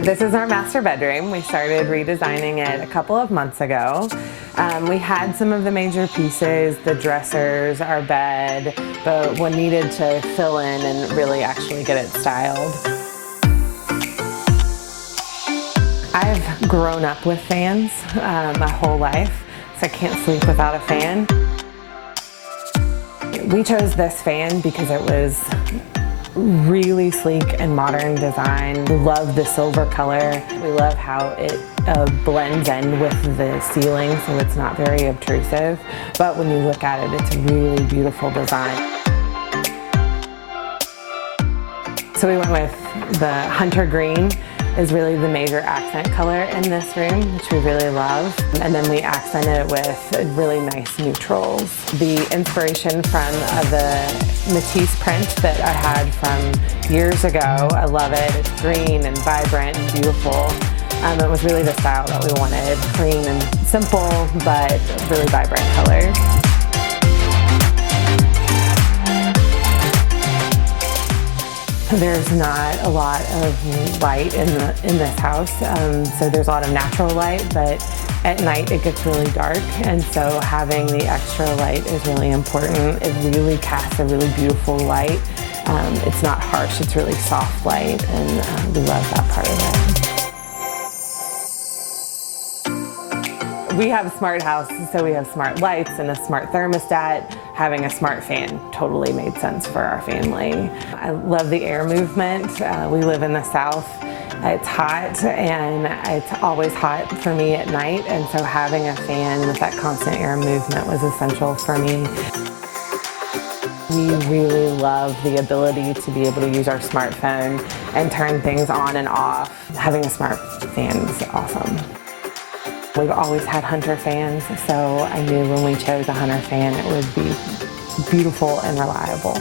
This is our master bedroom. We started redesigning it a couple of months ago. We had some of the major pieces, the dressers, our bed, but we needed to fill in and really actually get it styled. I've grown up with fans my whole life, so I can't sleep without a fan. We chose this fan because it was really sleek and modern design. We love the silver color. We love how it blends in with the ceiling, so it's not very obtrusive. But when you look at it, it's a really beautiful design. So we went with the hunter green. Is really the major accent color in this room, which we really love. And then we accented it with really nice neutrals. The inspiration from the Matisse print that I had from years ago, I love it. It's green and vibrant and beautiful. It was really the style that we wanted. Clean and simple, but really vibrant colors. There's not a lot of light in this house, so there's a lot of natural light, but at night it gets really dark, and so having the extra light is really important. It really casts a really beautiful light. It's not harsh, it's really soft light, and we love that part of it. We have a smart house, so we have smart lights and a smart thermostat. Having a smart fan totally made sense for our family. I love the air movement. We live in the South. It's hot, and it's always hot for me at night, and so having a fan with that constant air movement was essential for me. We really love the ability to be able to use our smartphone and turn things on and off. Having a smart fan is awesome. We've always had Hunter fans, so I knew when we chose a Hunter fan it would be beautiful and reliable.